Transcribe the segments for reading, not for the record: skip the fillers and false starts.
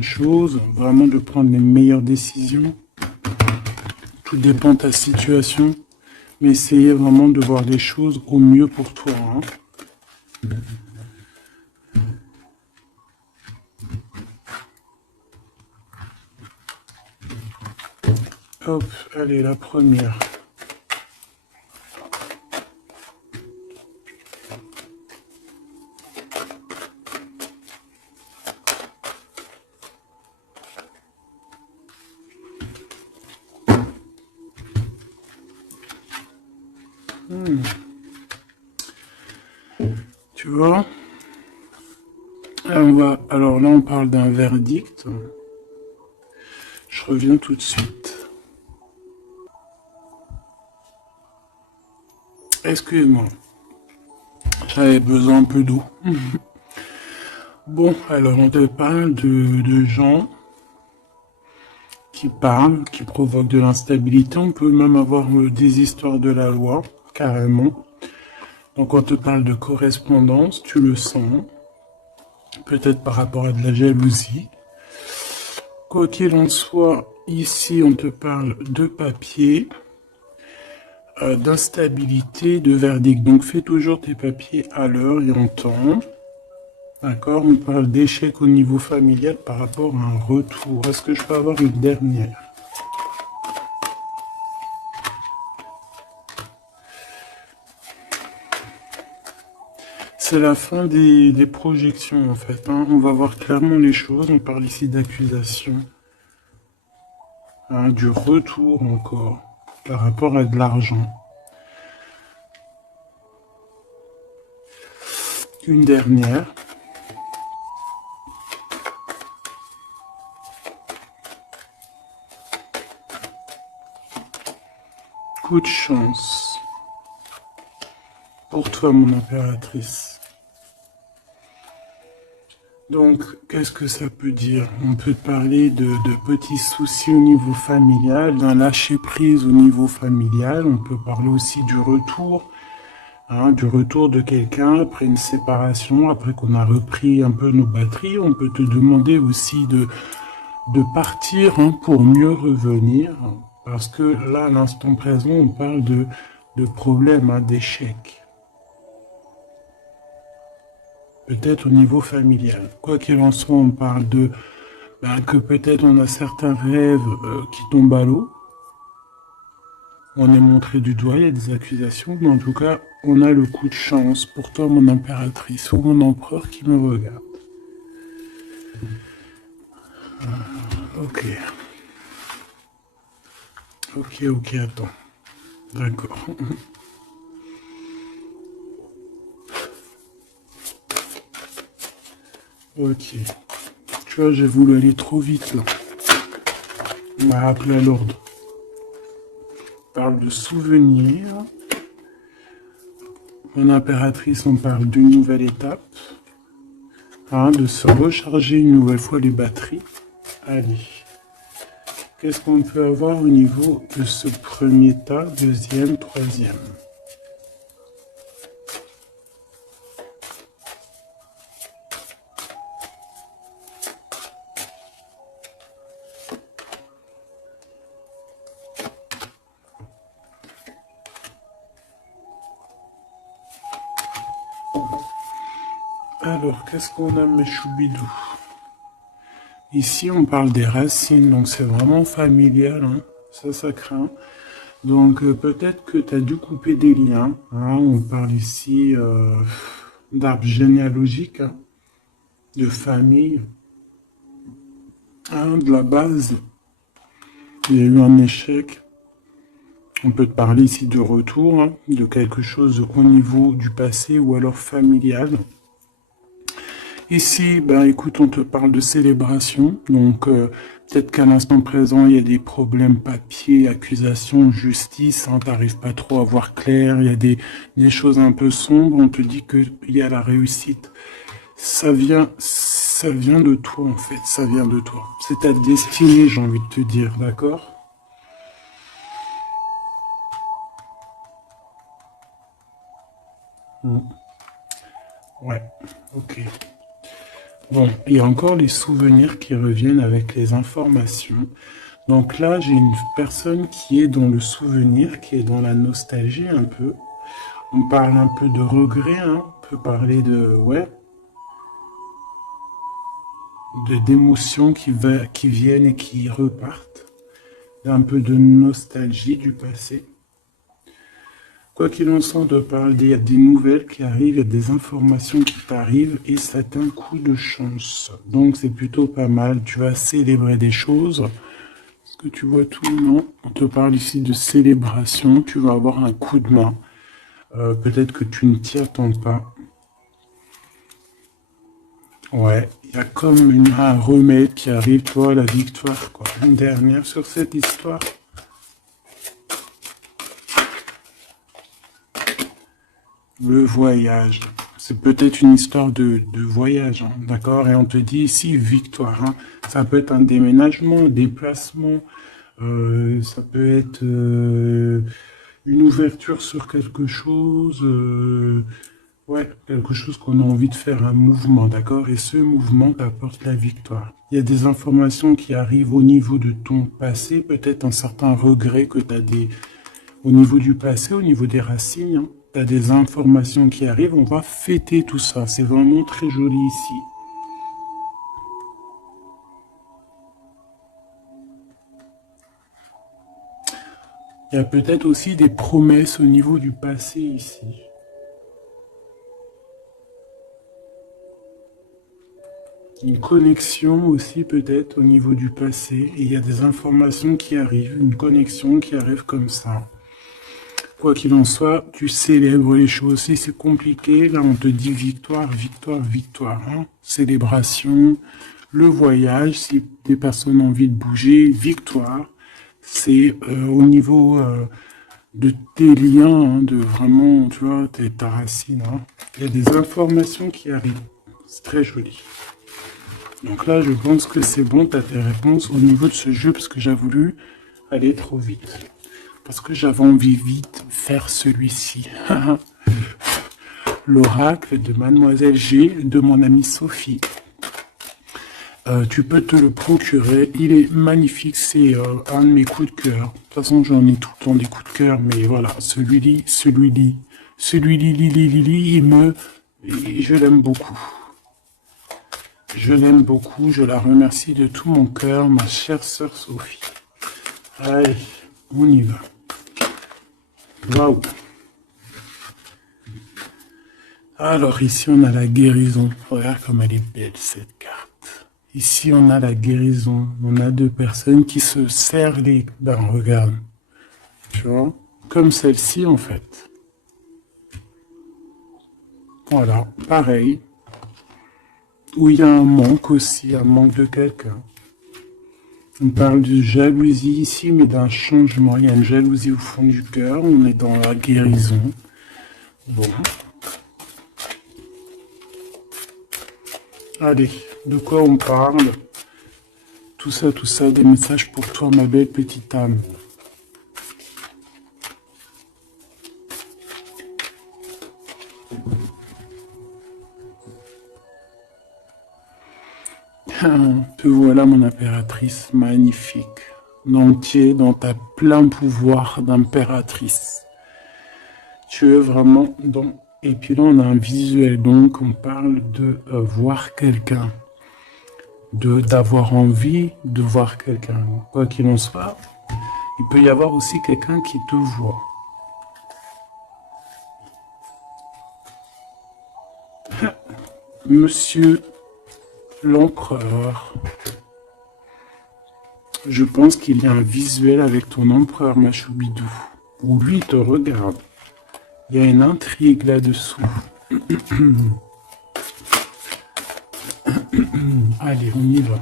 choses, vraiment de prendre les meilleures décisions. Tout dépend de ta situation, mais essayez vraiment de voir les choses au mieux pour toi. Hein. Hop, allez, la première. Tu vois? Alors là, on parle d'un verdict. Je reviens tout de suite. Excuse-moi. J'avais besoin un peu d'eau. Bon, alors on te parle de gens qui parlent, qui provoquent de l'instabilité. On peut même avoir des histoires de la loi, carrément. Donc on te parle de correspondance, tu le sens. Peut-être par rapport à de la jalousie. Quoi qu'il en soit, ici on te parle de papier, d'instabilité, de verdict. Donc fais toujours tes papiers à l'heure et en temps. D'accord, on parle d'échec au niveau familial par rapport à un retour. Est-ce que je peux avoir une dernière? C'est la fin des projections en fait. Hein. On va voir clairement les choses. On parle ici d'accusation. Hein, du retour encore par rapport à de l'argent. Une dernière. Coup de chance. Pour toi, mon impératrice. Donc, qu'est-ce que ça peut dire? On peut parler de petits soucis au niveau familial, d'un lâcher-prise au niveau familial. On peut parler aussi du retour, hein, du retour de quelqu'un après une séparation, après qu'on a repris un peu nos batteries. On peut te demander aussi de partir hein, pour mieux revenir. Parce que là, à l'instant présent, on parle de problèmes, hein, d'échecs. Peut-être au niveau familial. Quoi qu'il en soit, on parle de que peut-être on a certains rêves qui tombent à l'eau. On est montré du doigt, il y a des accusations, mais en tout cas, on a le coup de chance pour toi, mon impératrice, ou mon empereur qui me regarde. Ok. Ok, attends. D'accord. Ok. Tu vois, j'ai voulu aller trop vite là. On m'a appelé à l'ordre. On parle de souvenirs. Mon impératrice, on parle d'une nouvelle étape. Hein, de se recharger une nouvelle fois les batteries. Allez. Qu'est-ce qu'on peut avoir au niveau de ce premier tas, deuxième, troisième? Alors, qu'est-ce qu'on a, mes choubidous? Ici, on parle des racines, donc c'est vraiment familial, hein. Ça craint. Donc, peut-être que tu as dû couper des liens. Hein. On parle ici d'arbre généalogique, hein, de famille, hein, de la base. Il y a eu un échec. On peut te parler ici de retour, hein, de quelque chose au niveau du passé ou alors familial. Ici, ben écoute, on te parle de célébration, donc peut-être qu'à l'instant présent, il y a des problèmes papier, accusations, justice, hein, t'arrives pas trop à voir clair, il y a des choses un peu sombres, on te dit qu'il y a la réussite. Ça vient de toi en fait, ça vient de toi. C'est ta destinée, j'ai envie de te dire, d'accord? Ouais, ok. Bon, il y a encore les souvenirs qui reviennent avec les informations. Donc là, j'ai une personne qui est dans le souvenir, qui est dans la nostalgie un peu. On parle un peu de regret, hein. On peut parler de, ouais, d'émotions qui viennent et qui repartent. Un peu de nostalgie du passé. Quoi qu'il en soit, on te parle, il y a des nouvelles qui arrivent, il y a des informations qui t'arrivent et c'est un coup de chance. Donc c'est plutôt pas mal, tu vas célébrer des choses. Est-ce que tu vois tout? Non, on te parle ici de célébration, tu vas avoir un coup de main. Peut-être que tu ne t'y attends pas. Ouais, il y a comme un remède qui arrive, toi, la victoire, quoi. Une dernière sur cette histoire. Le voyage. C'est peut-être une histoire de voyage, hein, d'accord? Et on te dit ici victoire. Hein. Ça peut être un déménagement, un déplacement. Ça peut être une ouverture sur quelque chose. Ouais, quelque chose qu'on a envie de faire, un mouvement, d'accord? Et ce mouvement t'apporte la victoire. Il y a des informations qui arrivent au niveau de ton passé, peut-être un certain regret que tu as au niveau du passé, au niveau des racines. Hein. Tu as des informations qui arrivent, on va fêter tout ça. C'est vraiment très joli ici. Il y a peut-être aussi des promesses au niveau du passé ici. Une connexion aussi peut-être au niveau du passé. Et il y a des informations qui arrivent, une connexion qui arrive comme ça. Quoi qu'il en soit, tu célèbres les choses. Si c'est compliqué, là on te dit victoire, victoire, victoire. Hein. Célébration, le voyage, si des personnes ont envie de bouger, victoire. C'est au niveau de tes liens, hein, de vraiment, tu vois, ta racine. Hein. Il y a des informations qui arrivent. C'est très joli. Donc là, je pense que c'est bon, tu as tes réponses au niveau de ce jeu, parce que j'ai voulu aller trop vite. Parce que j'avais envie vite de faire celui-ci. L'oracle de Mademoiselle G, de mon amie Sophie. Tu peux te le procurer. Il est magnifique. C'est un de mes coups de cœur. De toute façon, j'en ai tout le temps des coups de cœur. Mais voilà, celui-là, je l'aime beaucoup. Je l'aime beaucoup. Je la remercie de tout mon cœur, ma chère sœur Sophie. Allez, on y va. Waouh. Alors ici, on a la guérison. Regarde comme elle est belle, cette carte. Ici, on a la guérison. On a deux personnes qui se serrent les... Ben, regarde. Tu vois? Comme celle-ci, en fait. Voilà, pareil. Où il y a un manque aussi, un manque de quelqu'un. On parle de jalousie ici, mais d'un changement. Il y a une jalousie au fond du cœur. On est dans la guérison. Bon. Allez, de quoi on parle? Tout ça, des messages pour toi, ma belle petite âme. Te voilà, mon impératrice magnifique. Entier dans ta plein pouvoir d'impératrice. Tu es vraiment dans... Et puis là, on a un visuel, donc on parle de voir quelqu'un. D'avoir envie de voir quelqu'un. Quoi qu'il en soit, il peut y avoir aussi quelqu'un qui te voit. Monsieur l'empereur. Je pense qu'il y a un visuel avec ton empereur Machoubidou, où lui te regarde. Il y a une intrigue là-dessous. Allez, on y va.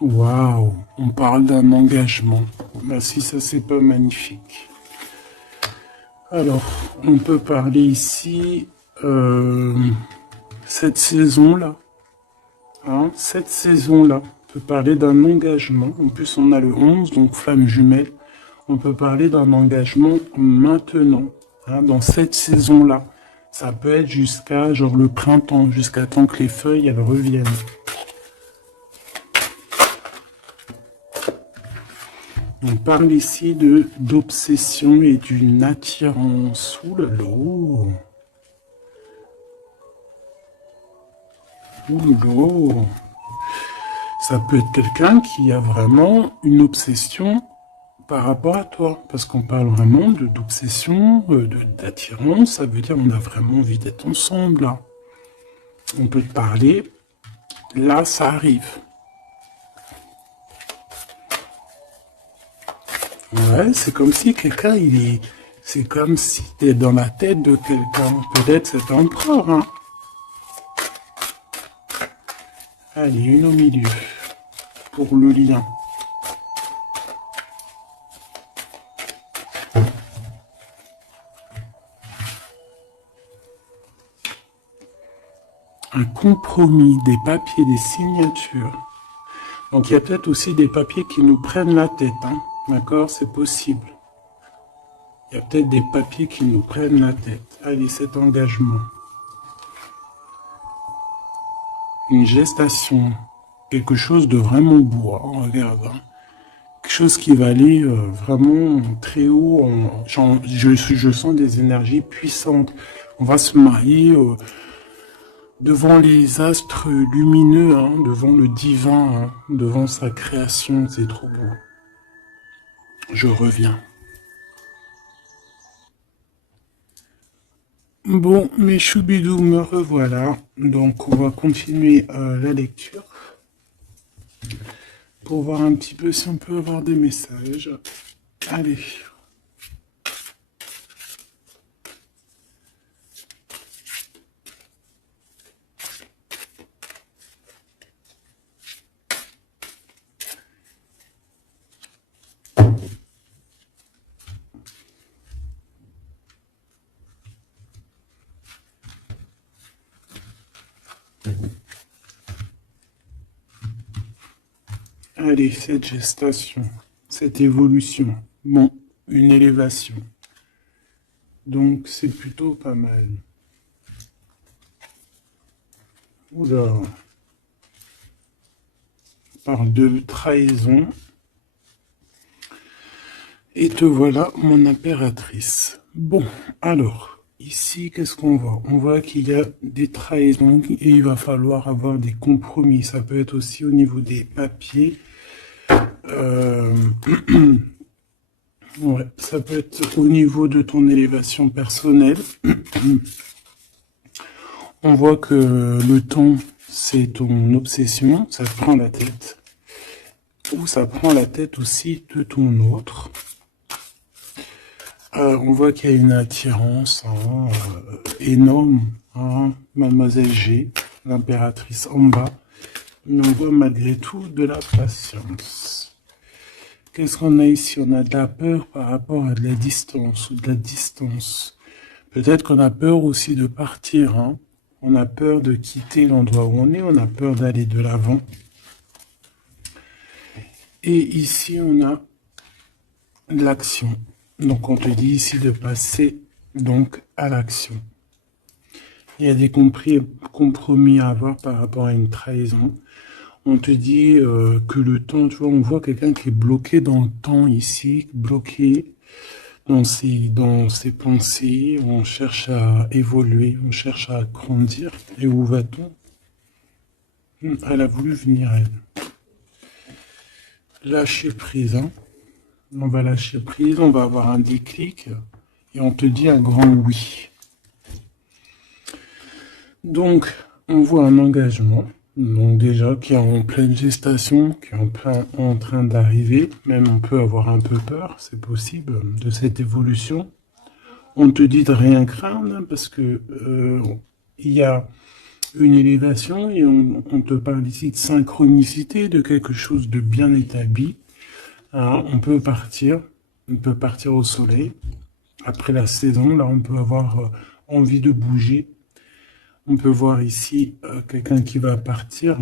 Waouh, on parle d'un engagement. Ben, si ça, c'est pas magnifique. Alors, on peut parler ici, cette saison-là. Hein, cette saison-là, on peut parler d'un engagement. En plus, on a le 11, donc flamme jumelle. On peut parler d'un engagement maintenant, hein, dans cette saison-là. Ça peut être jusqu'à genre le printemps, jusqu'à temps que les feuilles elles reviennent. On parle ici d'obsession et d'une attirance. Ouh là là. Ouh là là. Ça peut être quelqu'un qui a vraiment une obsession par rapport à toi, parce qu'on parle vraiment d'obsession, d'attirance, ça veut dire on a vraiment envie d'être ensemble, là. On peut te parler, là ça arrive. Ouais, c'est comme si quelqu'un, c'est comme si t'es dans la tête de quelqu'un, peut-être cet empereur, hein. Allez, une au milieu, pour le lien. Un compromis, des papiers, des signatures. Donc il y a peut-être aussi des papiers qui nous prennent la tête, hein. D'accord, c'est possible. Il y a peut-être des papiers qui nous prennent la tête. Allez, cet engagement. Une gestation. Quelque chose de vraiment beau, hein, regarde. Hein. Quelque chose qui va aller vraiment très haut. Je sens des énergies puissantes. On va se marier devant les astres lumineux, hein, devant le divin, hein, devant sa création. C'est trop beau. Je reviens. Bon, mes choubidous, me revoilà. Donc, on va continuer la lecture pour voir un petit peu si on peut avoir des messages. Allez. Allez, cette gestation, cette évolution, bon, une élévation. Donc, c'est plutôt pas mal. Oula. On parle de trahison. Et te voilà, mon impératrice. Bon, alors, ici, qu'est-ce qu'on voit? On voit qu'il y a des trahisons et il va falloir avoir des compromis. Ça peut être aussi au niveau des papiers. Ouais, ça peut être au niveau de ton élévation personnelle. On voit que le temps, c'est ton obsession, ça te prend la tête. Ou ça prend la tête aussi de ton autre. On voit qu'il y a une attirance hein, énorme. Hein, Mademoiselle G, l'impératrice en bas. Mais on voit malgré tout de la patience. Qu'est-ce qu'on a ici? On a de la peur par rapport à de la distance ou de la distance. Peut-être qu'on a peur aussi de partir. Hein. On a peur de quitter l'endroit où on est. On a peur d'aller de l'avant. Et ici, on a de l'action. Donc, on te dit ici de passer donc à l'action. Il y a des compromis à avoir par rapport à une trahison. On te dit que le temps, tu vois, on voit quelqu'un qui est bloqué dans le temps ici, bloqué dans ses pensées. On cherche à évoluer, on cherche à grandir. Et où va-t-on? Elle a voulu venir, elle. Lâcher prise, hein. On va lâcher prise, on va avoir un déclic et on te dit un grand oui. Donc, on voit un engagement, donc déjà qui est en pleine gestation, qui est en train d'arriver. Même on peut avoir un peu peur, c'est possible, de cette évolution. On te dit de rien craindre parce que il y a une élévation et on te parle ici de synchronicité, de quelque chose de bien établi. Alors, on peut partir au soleil. Après la saison, là, on peut avoir envie de bouger. On peut voir ici quelqu'un qui va partir.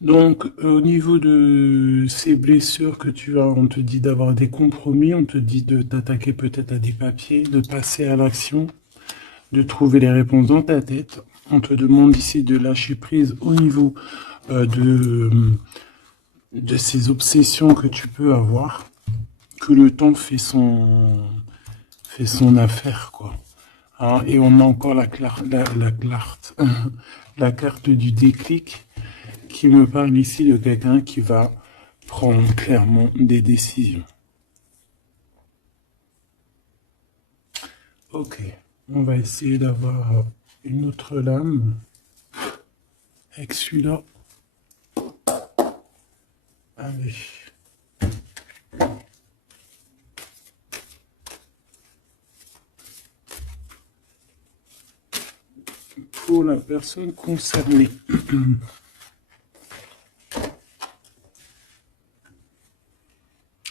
Donc, au niveau de ces blessures que tu as, on te dit d'avoir des compromis, on te dit de t'attaquer peut-être à des papiers, de passer à l'action. de trouver les réponses dans ta tête. On te demande ici de lâcher prise au niveau de ces obsessions que tu peux avoir, que le temps fait son affaire, quoi. Hein, et on a encore la carte du déclic qui me parle ici de quelqu'un qui va prendre clairement des décisions. Ok, on va essayer d'avoir une autre lame avec celui-là. Allez. Pour la personne concernée.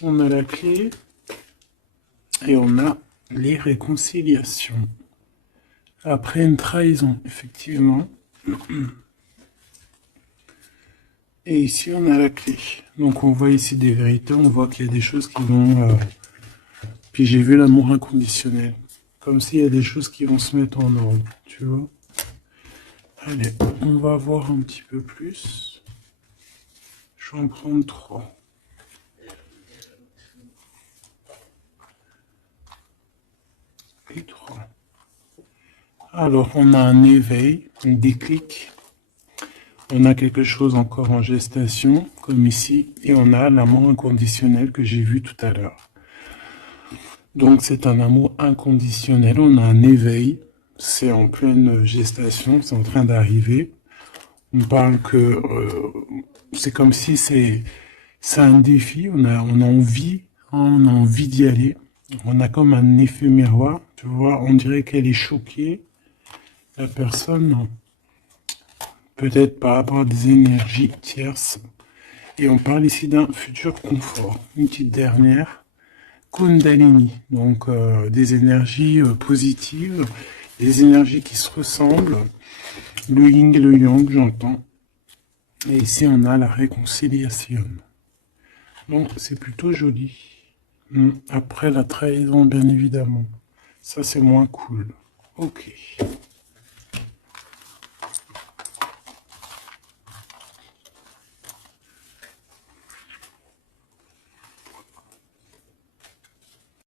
On a la clé et on a les réconciliations. Après une trahison, effectivement. Et ici, on a la clé. Donc, on voit ici des vérités. On voit qu'il y a des choses qui vont... Puis j'ai vu l'amour inconditionnel. Comme s'il y a des choses qui vont se mettre en ordre. Tu vois? Allez, on va voir un petit peu plus. Je vais en prendre 3. Et 3. Alors, on a un éveil, un déclic. On a quelque chose encore en gestation, comme ici. Et on a l'amour inconditionnel que j'ai vu tout à l'heure. Donc, c'est un amour inconditionnel. On a un éveil. C'est en pleine gestation. C'est en train d'arriver. On parle que c'est comme si c'est un défi. On a envie. On a envie d'y aller. On a comme un effet miroir. Tu vois, on dirait qu'elle est choquée. La personne, peut-être par rapport à des énergies tierces. Et on parle ici d'un futur confort. Une petite dernière. Kundalini. Donc des énergies positives. Des énergies qui se ressemblent. Le yin et le yang, j'entends. Et ici, on a la réconciliation. Donc, c'est plutôt joli. Après la trahison, bien évidemment. Ça, c'est moins cool. Ok.